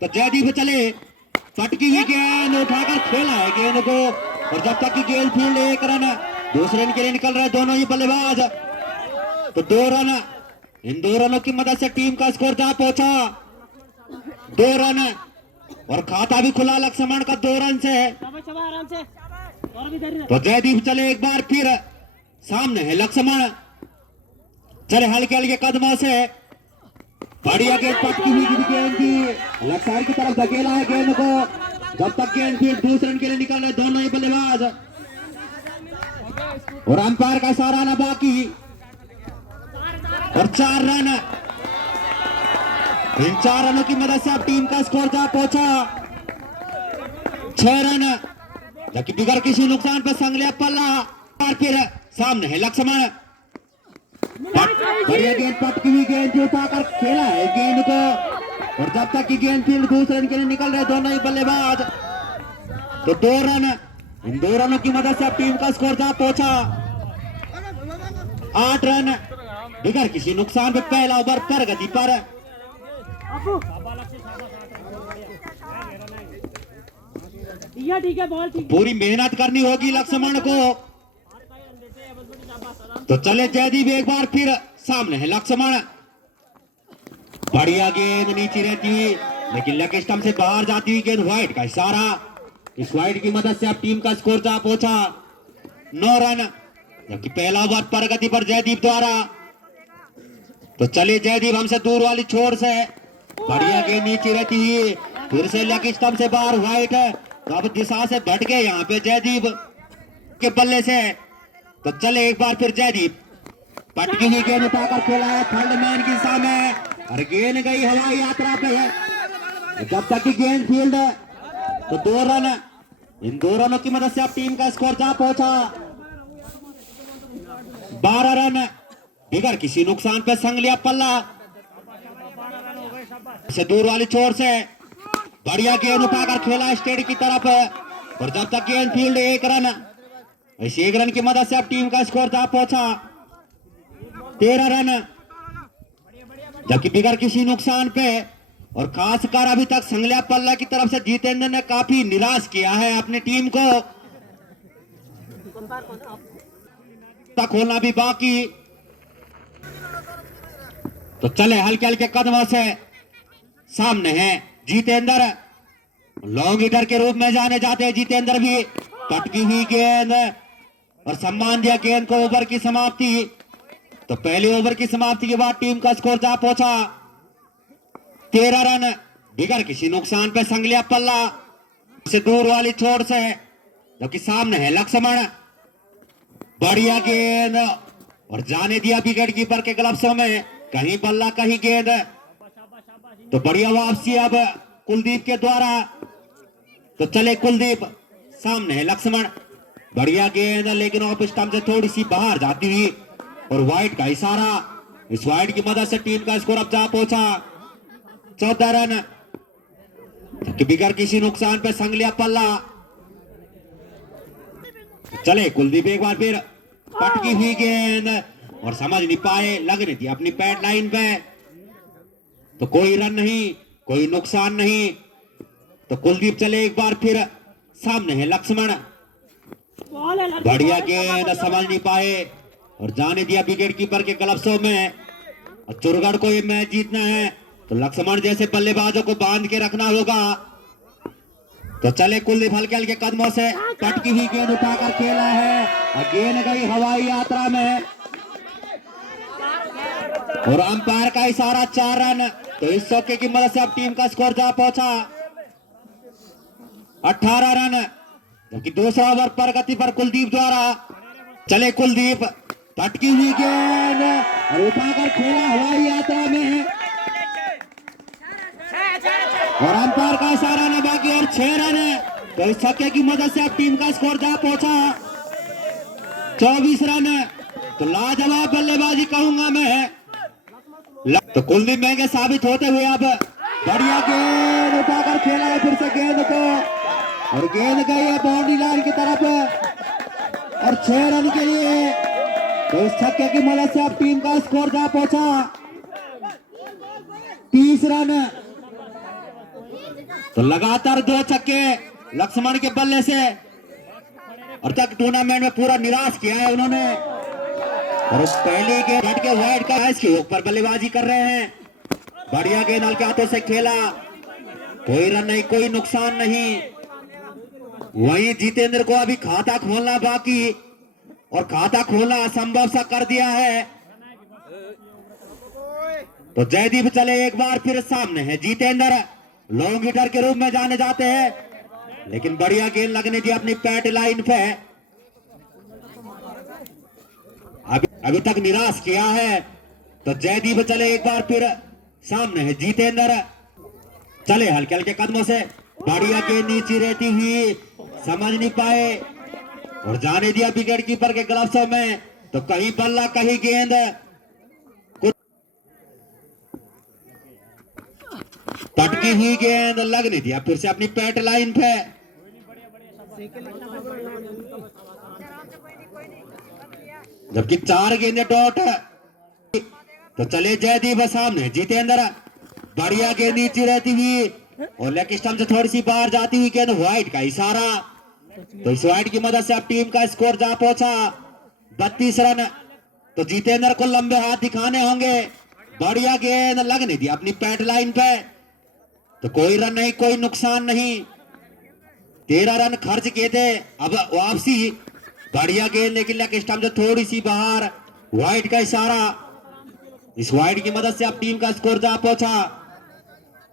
तो जयदीप चले, पटकी हुई गेंद उठाकर खेला है गेंद को, और जब तक की गेंद फील्ड 1 रन, दूसरे रन के लिए निकल रहे दोनों ही बल्लेबाज। तो 2 रन, इन 2 रनों की मदद से टीम का स्कोर जा पहुंचा 2 रन, और खाता भी खुला लक्ष्मण का 2 रन से। तो जयदीप चले एक बार फिर, सामने है लक्ष्मण, चले हल्के हल्के कदमों से, बढ़िया गेंद पटकी हुई गेंद की लक्ष्मण की तरफ धकेला है गेंद को, जब तक गेंद फील्ड दूसरे रन के लिए निकल रहे दोनों ही बल्लेबाज, और अंपायर का इशारा ना बाकी, और 4 रन, इन 4 रनों की मदद से अब टीम का स्कोर जा पहुंचा 6 रन, जबकि बिगर किसी नुकसान पर संगलिया पल्ला, और फिर सामने है लक्ष्मण, बढ़िया गेंद पटकी हुई गेंद उठाकर खेला है गेंद को, और जब तक की गेंद फील्ड दूसरे रन के लिए निकल रहे दोनों ही बल्लेबाज। तो 2 रन, इन 2 रनों की मदद से अब टीम का स्कोर जा पहुंचा 8 रन, बिगर किसी नुकसान पे पहला ओवर प्रगति पर। ठीक है बॉल ठीक, पूरी मेहनत करनी होगी लक्ष्मण को। तो चले जयदीप एक बार फिर, सामने है लक्ष्मण, बढ़िया गेंद नीचे रहती हुई, लेकिन लेग स्टंप से बाहर जाती हुई गेंद, वाइड का इशारा, इस वाइड की मदद से अब टीम का स्कोर जा पहुंचा 9 रन, जबकि पहला ओवर प्रगति पर जयदीप द्वारा। तो चले जयदीप हमसे दूर वाली छोर से, बढ़िया गेंद नीचे रहती हुई, फिर से लेग स्टंप से बाहर, वाइड, तो अब दिशा से भट गए यहाँ पे जयदीप के बल्ले से। तो चले एक बार फिर जयदीप, पटकी हुई गेंद उठाकर खेला है थर्ड मैन की सामने, और गेंद गई हवाई यात्रा पे है, जब तक की गेंद फील्ड। तो 2 रन, इन 2 रनों की मदद से अब टीम का स्कोर जा पहुंचा 12 रन, बिगर किसी नुकसान पे संगलिया पल्ला से दूर वाली छोर से, बढ़िया गेंद उठाकर खेला स्टेट की तरफ, और जब तक गेंद फील्ड 1 रन, इस 1 रन की मदद से अब टीम का स्कोर जा पहुंचा 13 रन, जबकि बिगर किसी नुकसान पे, और खासकर अभी तक संगलिया पल्ला की तरफ से जितेंद्र ने काफी निराश किया है अपनी टीम को, तक होना भी बाकी। तो चले हल्के हल्के कदमों से, सामने है जितेंद्र, लॉन्ग हिटर के रूप में जाने जाते हैं जितेंद्र भी, पटकी हुई गेंद, और सम्मान दिया गेंद को, ओवर की समाप्ति। तो पहले ओवर की समाप्ति के बाद टीम का स्कोर जा पहुंचा 13 रन, बिगर किसी नुकसान पे संगलिया पल्ला से दूर वाली छोर से, जबकि सामने है लक्ष्मण, बढ़िया गेंद, और जाने दिया विकेट कीपर के ग्लव्सों में, कहीं बल्ला कहीं गेंद। तो बढ़िया वापसी अब कुलदीप के द्वारा। तो चले कुलदीप, सामने है लक्ष्मण, बढ़िया गेंद, लेकिन ऑफ स्टंप से थोड़ी सी बाहर जाती हुई, और वाइड का इशारा, इस वाइड की मदद से टीम का स्कोर अब जा पहुंचा 14 रन, बिगर किसी नुकसान पे संगलिया पल्ला। चले कुलदीप एक बार फिर, पटकी हुई गेंद, और समझ नहीं पाए, लगने थी अपनी पैड लाइन पे, तो कोई रन नहीं, कोई नुकसान नहीं। तो कुलदीप चले एक बार फिर, सामने है लक्ष्मण, बढ़िया गेंद, समझ नहीं पाए, और जाने दिया विकेट कीपर के ग्लव्सों में। और चुरगढ़ को ये मैच जीतना है तो लक्ष्मण जैसे बल्लेबाजों को बांध के रखना होगा। तो चले कुलदीप हल्के हल्के कदमों से, पटकी हुई गेंद उठाकर खेला है, और गेंद गई हवाई यात्रा में, और अंपायर का इशारा 4 रन। तो इस चौके की मदद से अब टीम का स्कोर जा पहुंचा 18 रन, जबकि दूसरा ओवर प्रगति पर कुलदीप द्वारा। चले कुलदीप, पटकी हुई गेंद, और उठाकर खेला हवाई यात्रा में, और अंपायर का इशारा न बाकी, और 6 रन है। तो इस छक्के की मदद से अब टीम का स्कोर जा पहुंचा 24 रन। तो लाजवाब बल्लेबाजी कहूंगा मैं। तो कुलदीप महंगे साबित होते हुए अब बढ़िया गेंद उठाकर खेला है फिर से गेंद को, और गेंद गई है बाउंड्री लाइन की तरफ, और 6 रन के लिए। तो इस छक्के की मदद से अब टीम का स्कोर जा पहुंचा 30 रन। तो लगातार 2 छक्के लक्ष्मण के बल्ले से और तक टूर्नामेंट में पूरा निराश किया है उन्होंने। और उस पहली के झट के वाइड का इसके ऊपर बल्लेबाजी कर रहे हैं। बढ़िया गेंद हल्के हाथों से खेला, कोई रन नहीं, कोई नुकसान नहीं। वहीं जितेंद्र को अभी खाता खोलना बाकी, और खाता खोलना असंभव सा कर दिया है। तो जयदीप चले एक बार फिर सामने है जितेंद्र, लॉन्ग हिटर के रूप में जाने जाते हैं, लेकिन बढ़िया गेंद लगने दी अपनी पैट लाइन पे। अभी तक निराश किया है। तो जयदीप चले एक बार फिर सामने है जितेंद्र, चले हल्के हल्के कदमों से, बढ़िया गेंद नीचे रहती हुई समझ नहीं पाए और जाने दिया विकेट कीपर के ग्लव्सों में। तो कहीं बल्ला कहीं गेंद, पटकी हुई गेंद लग नहीं दिया फिर से अपनी पैट लाइन पे। जबकि 4 गेंदें डॉट। तो चले जयदीप सामने जितेंद्र, बढ़िया गेंद नीचे रहती हुई और लेग स्टंप से थोड़ी सी बाहर जाती हुई गेंद, वाइड का इशारा। तो इस वाइड की मदद से अब टीम का स्कोर जा पहुंचा 32 रन। तो जितेंद्र को लंबे हाथ दिखाने होंगे। बढ़िया गेंद लगने दी अपनी पैट लाइन पे। तो कोई रन नहीं, कोई नुकसान नहीं। 13 रन खर्च किए थे, अब वापसी। बढ़िया गेंद लेकिन लेग स्टंप से थोड़ी सी बाहर, वाइड का इशारा। इस वाइड की मदद से अब टीम का स्कोर जा पहुंचा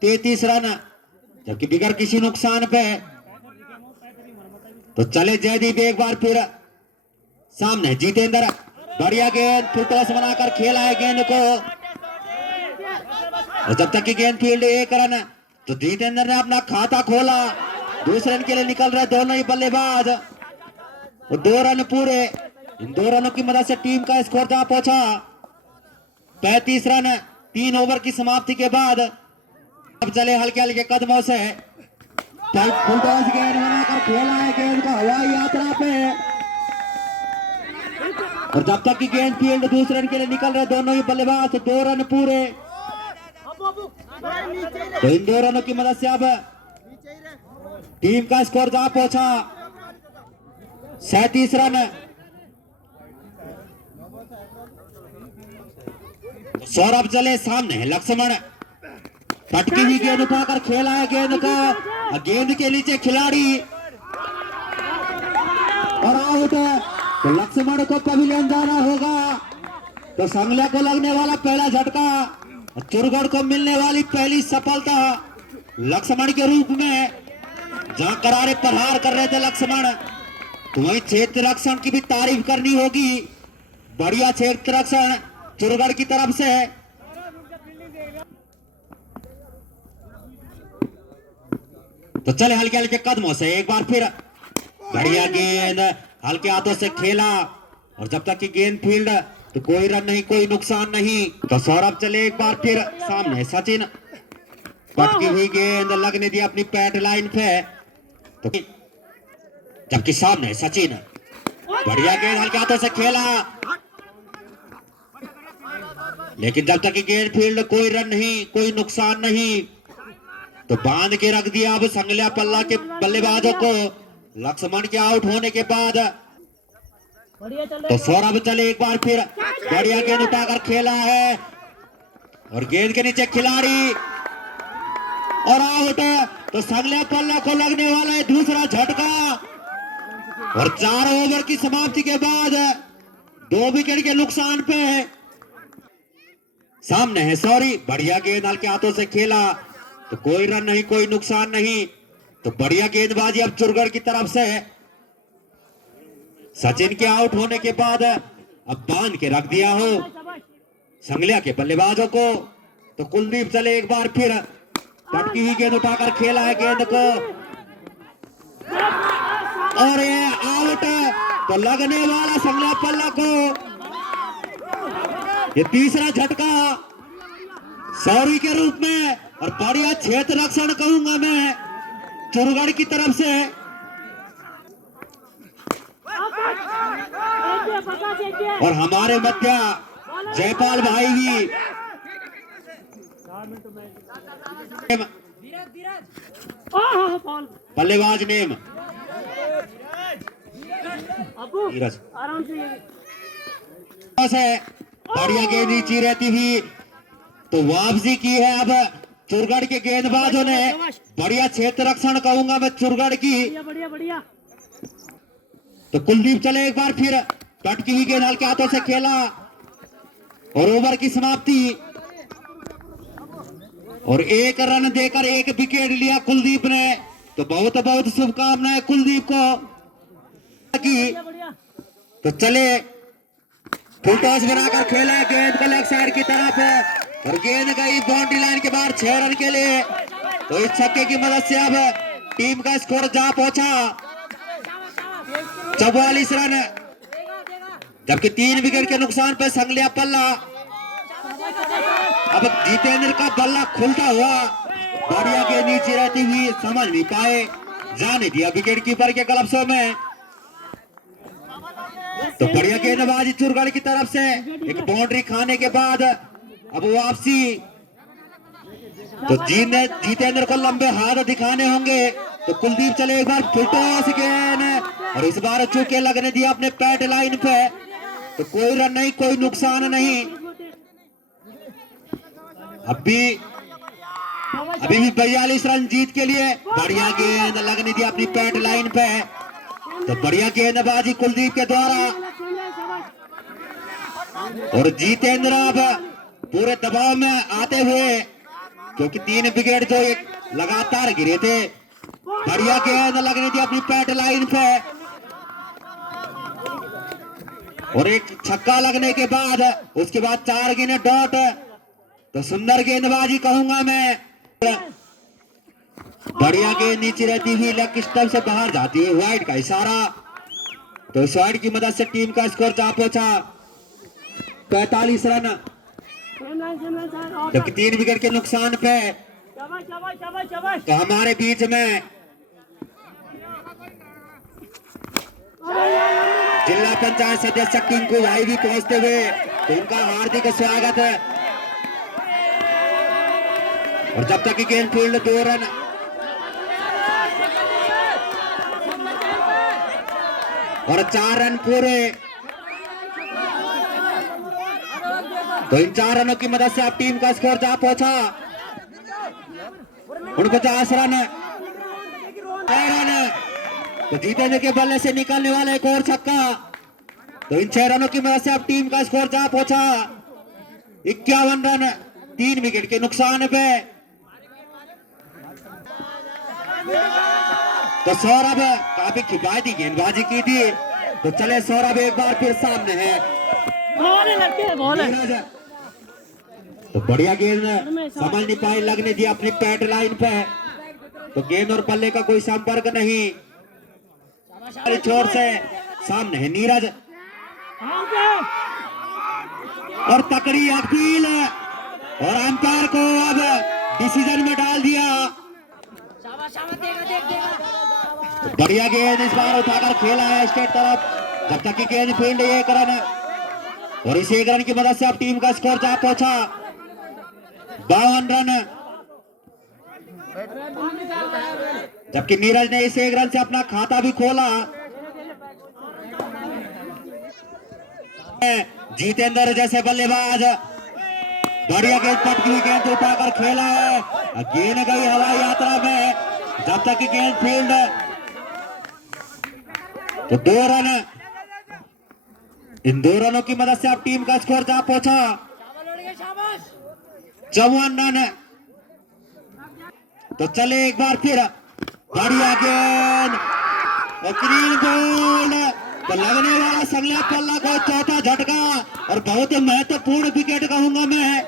33 रन, जबकि बिगर किसी नुकसान पे। तो चले जयदीप एक बार फिर सामने जितेंद्र, बढ़िया गेंद फुटटॉस बनाकर खेला है गेंद को, और जब तक की गेंद फील्ड 1 रन। तो जितेंद्र ने अपना खाता खोला, दूसरे रन के लिए निकल रहे दोनों ही बल्लेबाज, और 2 रन पूरे। इन 2 रनों की मदद से टीम का स्कोर जा पहुंचा 35 रन 3 ओवर की समाप्ति के बाद। अब चले हल्के हल्के कदमों से, फुलटॉस गेंद बनाकर खेला है गेंद को हवाई यात्रा पे, और जब तक की गेंद फील्ड दूसरे रन के लिए निकल रहे दोनों ही बल्लेबाज। तो 2 रन पूरे। तो इन 2 रनों की मदद से अब टीम का स्कोर जा पहुंचा 37 रन। सौरभ चले सामने है लक्ष्मण, पटकी हुई गेंद उठाकर खेला है गेंद को, गेंद के नीचे खिलाड़ी और आउट। तो लक्ष्मण को पवेलियन जाना होगा। तो संगला को लगने वाला पहला झटका, चुरगढ़ को मिलने वाली पहली सफलता लक्ष्मण के रूप में। जहां करारे प्रहार कर रहे थे लक्ष्मण, तो वही क्षेत्र रक्षण की भी तारीफ करनी होगी। बढ़िया क्षेत्र रक्षण चुरगढ़ की तरफ से। तो चले हल्के हल्के कदमों से एक बार फिर, बढ़िया गेंद हल्के हाथों से खेला, और जब तक की गेंद फील्ड तो कोई रन नहीं, कोई नुकसान नहीं। तो सौरभ चले एक बार फिर सामने सचिन, पटकी हुई गेंद लगने दी अपनी पैट लाइन पे। तो जबकि सामने सचिन, बढ़िया गेंद हल्के हाथों से खेला, लेकिन जब तक की गेंद फील्ड कोई रन नहीं, कोई नुकसान नहीं। तो बांध के रख दिया अब संगलिया पल्ला के बल्लेबाजों को लक्ष्मण के आउट होने के बाद। तो सौरभ चले एक बार फिर, बढ़िया गेंद उठाकर खेला है, और गेंद के नीचे खिलाड़ी और आउट। तो संगलिया पल्ला को लगने वाला है दूसरा झटका, और 4 ओवर की समाप्ति के बाद 2 विकेट के नुकसान पे सामने है सॉरी। बढ़िया गेंद हल्के हाथों से खेला, तो कोई रन नहीं, कोई नुकसान नहीं। तो बढ़िया गेंदबाजी अब चुरगढ़ की तरफ से। सचिन के आउट होने के बाद अब बांध के रख दिया हो संगलिया के बल्लेबाजों को। तो कुलदीप चले एक बार फिर, पटकी हुई गेंद उठाकर खेला है गेंद को, और ये आउट। तो लगने वाला संगलिया पल्ला को ये तीसरा झटका सौरी के रूप में, और बढ़िया क्षेत्र रक्षण कहूंगा मैं चुरगढ़ की तरफ से। और हमारे मध्य जयपाल भाई भी बल्लेबाज नेम नीरज आराम से बढ़िया गेंद नीचे रहती हुई तो वापसी की है। अब चुरगढ़ के गेंदबाजों ने बढ़िया क्षेत्र रक्षण कहूंगा मैं चुरगढ़ की। बढ़िया बढ़िया। तो कुलदीप चले एक बार फिर पटकी हुई गेंद हल्के हाथों से खेला और ओवर की समाप्ति और एक रन देकर एक विकेट लिया कुलदीप ने। तो बहुत बहुत शुभकामनाएं कुलदीप को की। तो चले फुल टॉस बनाकर खेला गेंद को लेग साइड की तरफ और गेंद गई बाउंड्री लाइन के बाहर 6 रन के लिए। तो इस छक्के की मदद से अब टीम का स्कोर जा पहुंचा 44 रन, जबकि 3 विकेट के नुकसान पर संगलिया पल्ला। अब जितेंद्र का बल्ला खुलता हुआ बढ़िया गेंद नीचे रहती हुई समझ नहीं पाए, जाने दिया विकेट कीपर के ग्लव्सों में। तो बढ़िया गेंदबाजी चुरगढ़ की तरफ से एक बाउंड्री खाने के बाद अब वापसी। तो जितेंद्र को लंबे हाथ दिखाने होंगे। तो कुलदीप चले एक बार फुल टॉस गेंद और इस बार चूके लगने दिया अपने पैड लाइन पे। तो कोई रन नहीं, कोई नुकसान नहीं। अभी भी 42 रन जीत के लिए बढ़िया गेंद लगने दिया अपनी पैड लाइन पे। तो बढ़िया गेंदबाजी कुलदीप के द्वारा और जितेंद्र अब पूरे दबाव में आते हुए, क्योंकि 3 विकेट जो एक लगातार गिरे थे। बढ़िया गेंद लगने दी अपनी पैड लाइन पे और एक छक्का लगने के बाद उसके बाद 4 गेंद डॉट। तो सुंदर गेंदबाजी कहूंगा मैं। बढ़िया गेंद नीचे रहती हुई लेग स्टंप से बाहर जाती हुई वाइड का इशारा। तो इस वाइड की मदद से टीम का स्कोर जा पहुंचा 45 रन, जबकि 3 विकेट के नुकसान पे। तो हमारे बीच में जिला पंचायत सदस्य टिंकू भाई भी पहुंचते हुए, तो उनका हार्दिक स्वागत है। और जब तक की गेंद फील्ड 2 रन और 4 रन पूरे। तो इन 4 रनों की मदद से अब टीम का स्कोर जा पहुंचा 49 रन। तो जितेंद्र के बल्ले से निकलने वाला एक और छक्का। तो इन 6 रनों की मदद से अब टीम का स्कोर जा पहुंचा 51 रन, 3 विकेट के नुकसान पे। तो सौरभ काफी किफायती गेंदबाजी की थी। तो चले सौरभ एक बार फिर सामने है। तो बढ़िया गेंद समझ नहीं पाए, लगने दिया अपनी पैड लाइन पे। तो गेंद और बल्ले का कोई संपर्क नहीं। छोर से सामने है नीरज और तकड़ी अपील और अंपायर को अब डिसीजन में डाल दिया। तो बढ़िया गेंद इस बार उठाकर खेला है स्टेट तरफ, जब तक की गेंद फील्ड 1 रन और इस 1 रन की मदद से अब टीम का स्कोर जा पहुंचा 52 रन, जबकि नीरज ने इस 1 रन से अपना खाता भी खोला। जितेंद्र जैसे बल्लेबाज बढ़िया गेंद पटकी हुई गेंद उठाकर खेला है, गेंद गई हवाई यात्रा में, जब तक की गेंद फील्ड। तो 2 रन, इन 2 रनों की मदद से अब टीम का स्कोर जा पहुंचा 54 रन। तो चले एक बार फिर बढ़िया गेंद और ग्रीन बोल्ड। तो लगने वाला संगला पल्ला को चौथा झटका और बहुत ही महत्वपूर्ण विकेट कहूंगा मैं।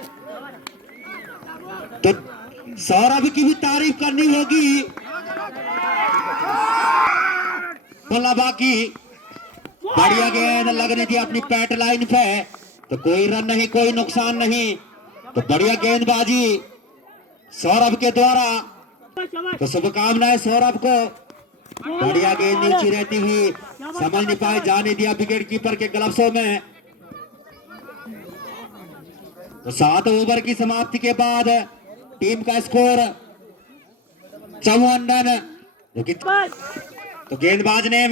तो सौरभ की भी तारीफ करनी होगी। बोला बाकी बढ़िया गेंद लगने दी अपनी पैट लाइन पे। तो कोई रन नहीं, कोई नुकसान नहीं। तो बढ़िया गेंदबाजी सौरभ के द्वारा। तो शुभकामनाएं सौरभ को। बढ़िया गेंद नीचे रहती हुई समझ नहीं पाए, जाने दिया विकेट कीपर के ग्लव्सों में। तो 7 ओवर की समाप्ति के बाद टीम का स्कोर 54 रन, जो कि तो गेंदबाज ने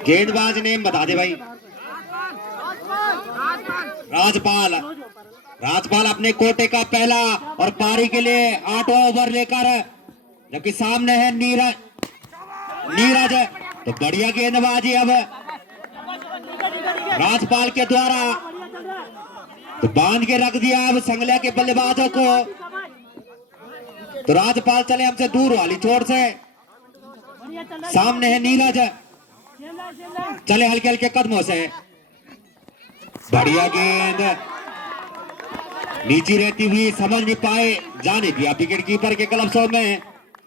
गेंदबाज ने बता दे भाई। राजपाल अपने कोटे का पहला और पारी के लिए 8वां ओवर लेकर, जबकि सामने है नीरज। तो बढ़िया गेंदबाजी अब राजपाल के द्वारा, तो बांध के रख दिया अब संगलिया के बल्लेबाजों को। तो राजपाल चले हमसे दूर वाली छोर से, सामने है नीरज, चले हल्के हल्के कदमों से। बढ़िया गेंद नीचे रहती हुई समझ नहीं पाए, जाने दिया विकेट कीपर के ग्लव्सों में।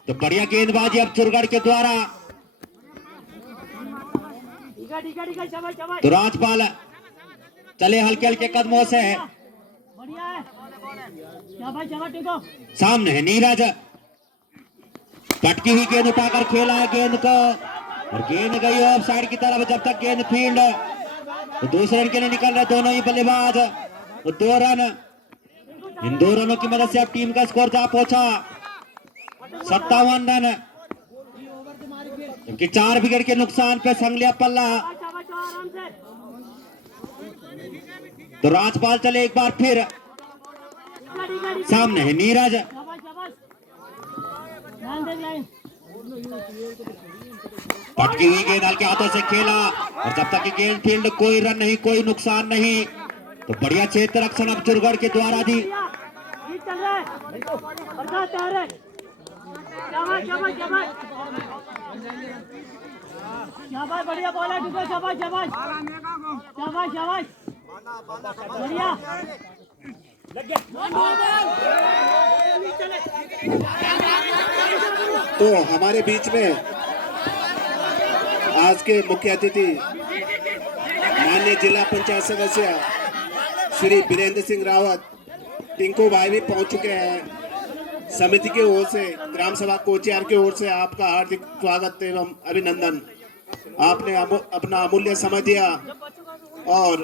तो बढ़िया गेंदबाजी अब चुरगढ़ के द्वारा। तो राजपाल चले हल्के हल्के कदमों से, सामने है नीरज, पटकी हुई गेंद उठाकर खेला है गेंद को, और गेंद गई ऑफ साइड की तरफ। जब तक गेंद फील्ड, तो दूसरे रन के लिए निकल रहे दोनों ही बल्लेबाज। तो 2 रन, इन 2 रनों की मदद से अब टीम का स्कोर जा पहुंचा 57 रन, जबकि 4 विकेट के नुकसान पे संगलिया पल्ला। तो राजपाल चले एक बार फिर, सामने है नीरज, पटकी हुई गेंद हल्के हाथों से खेला, और जब तक गेंद फील्ड, कोई रन नहीं, कोई नुकसान नहीं। तो बढ़िया क्षेत्र रक्षण अब चुरगढ़ के द्वारा दी। बढ़िया बॉल है, शाबाश शाबाश शाबाश शाबाश बढ़िया। तो हमारे बीच में आज के मुख्य अतिथि माननीय जिला पंचायत सदस्य श्री वीरेंद्र सिंह रावत टिंकू भाई भी पहुंच चुके हैं। समिति की ओर से, ग्राम सभा कोचियार की ओर से आपका हार्दिक स्वागत एवं अभिनंदन। आपने अपना अमूल्य समय दिया, और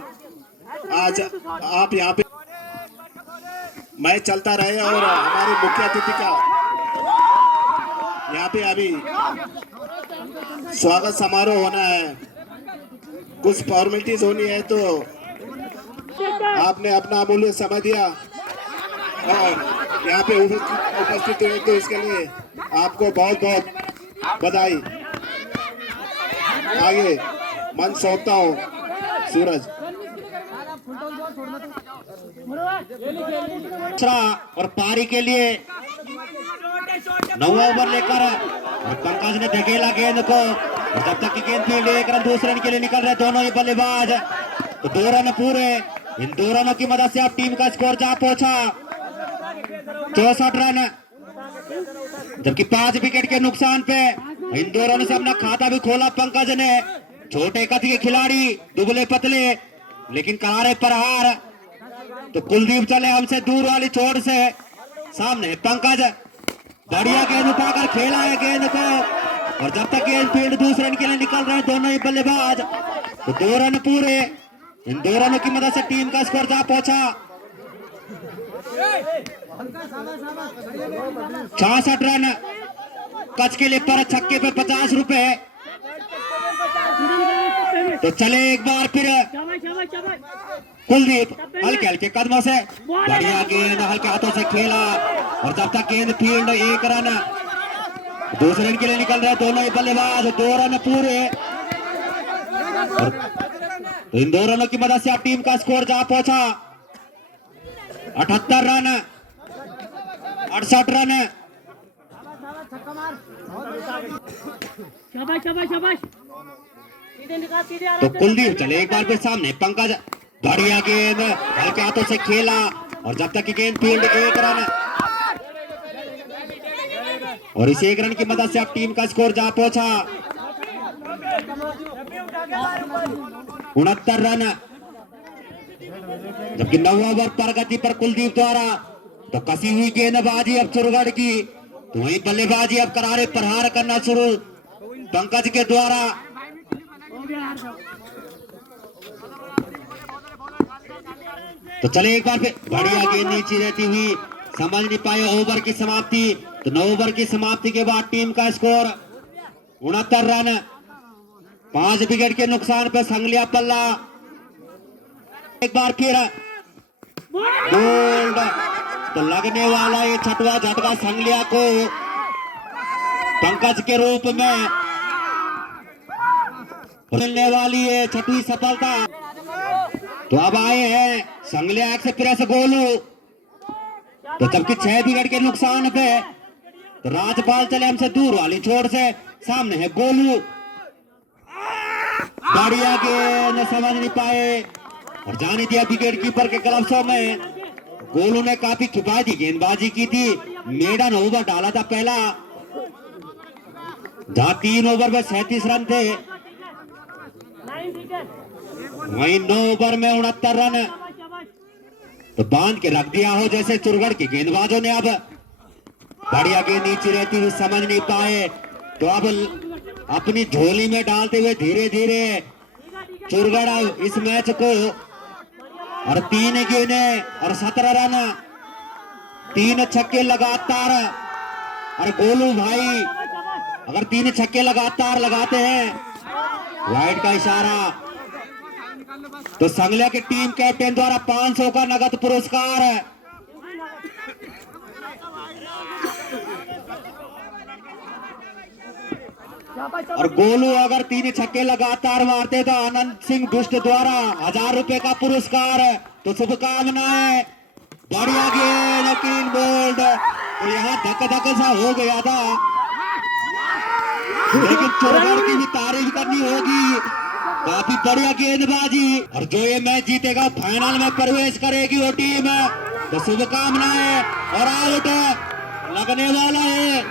आज आप यहाँ पे मैच चलता रहे, और हमारे मुख्य अतिथि का यहाँ पे अभी स्वागत समारोह होना है, कुछ फॉर्मेलिटीज होनी है। तो आपने अपना अमूल्य समय दिया और यहाँ पे उपस्थित हुए, तो इसके लिए आपको बहुत बहुत बधाई। आगे मन सौंपता हूँ सूरज। और पारी के लिए 9वां ओवर लेकर, और पंकज ने धकेला गेंद को, और जब तक की गेंद फील्ड, 1 रन दूसरे रन के लिए निकल रहे दोनों ही बल्लेबाज। तो 2 रन पूरे, इन 2 रनों की मदद से अब टीम का स्कोर जा पहुंचा 64 रन, जबकि 5 विकेट के नुकसान पे इन 2 रनों से अपना खाता भी खोला पंकज ने। छोटे कद के खिलाड़ी, दुबले पतले, लेकिन करारे प्रहार। तो कुलदीप चले हमसे दूर वाली छोर से, सामने है पंकज, बढ़िया गेंद उठाकर खेला है गेंद को, और जब तक गेंद फील्ड, दूसरे रन के लिए निकल रहे दोनों ही बल्लेबाज। तो 2 रन पूरे, इन 2 रनों की मदद से टीम का स्कोर जा पहुंचा 66 रन। कच के लिए पर छक्के पे 50 रुपए। तो चले एक बार फिर कुलदीप हल्के हल्के कदमों से, बढ़िया गेंद हल्के हाथों से खेला, और जब तक गेंद फील्ड, 1 रन, दूसरे रन के लिए निकल रहे दोनों ही बल्लेबाज। 2 रन पूरे, तो इन 2 रनों की मदद से अब टीम का स्कोर जा पहुंचा 78 रन, 68 रन। तो कुलदीप चले एक बार फिर, सामने पंकज, बढ़िया गेंद हल्के हाथों से खेला, और जब तक की गेंद फील्ड, 1 रन, और इस 1 रन की मदद से अब टीम का स्कोर जा पहुंचा 69 रन, जबकि 9वां ओवर प्रगति पर कुलदीप द्वारा। तो कसी हुई गेंदबाजी अब चुरगढ़ की, तो वही बल्लेबाजी अब करारे प्रहार करना शुरू पंकज के द्वारा। तो चले एक बार फिर बढ़िया गेंद नीचे रहती हुई, समझ नहीं पाए ओवर की समाप्ति। तो 9 ओवर की समाप्ति के बाद टीम का स्कोर 69 रन, 5 विकेट के नुकसान पे संगलिया पल्ला। एक बार फिर बोल्ड, तो लगने वाला ये छठवां झटका संगलिया को पंकज के रूप में मिलने वाली है छठवीं सफलता। तो अब आए हैं संगलिया एक्सप्रेस गोलू। तो जबकि 6 विकेट के नुकसान पे तो राजपाल चले हमसे दूर वाली छोर से, सामने है गोलू। बढ़िया गेंद, समझ नहीं पाए और जाने दिया विकेट कीपर के ग्लव्सों में। गोलू ने काफी किफायती गेंदबाजी की थी, मेडन ओवर डाला था पहला, जहां 3 ओवर में 37 रन थे, वहीं 9 ओवर में 69 रन तो बांध के रख दिया हो जैसे चुरगढ़ के गेंदबाजों ने। अब बढ़िया गेंद नीचे रहती हुई, समझ नहीं पाए, तो अब अपनी झोली में डालते हुए धीरे धीरे चुरगढ़ इस मैच को, और 3 गेंदें और 17 रन, 3 छक्के लगातार। और गोलू भाई अगर 3 छक्के लगातार लगाते हैं, वाइड का इशारा, तो संगलिया की टीम कैप्टन द्वारा 500 का नगद पुरस्कार है। और गोलू अगर 3 छक्के लगातार मारते तो आनंद सिंह दुष्ट द्वारा 1000 रुपए का पुरस्कार है। तो शुभकामनाएं। बढ़िया गेंद, क्लीन बोल्ड। तो यहाँ धक धक सा हो गया था, लेकिन चुरगढ़ की भी तारीफ करनी होगी, काफी बढ़िया गेंदबाजी। और जो ये मैच जीतेगा फाइनल में प्रवेश करेगी वो टीम। तो शुभकामनाएं। और आउट लगने वाला है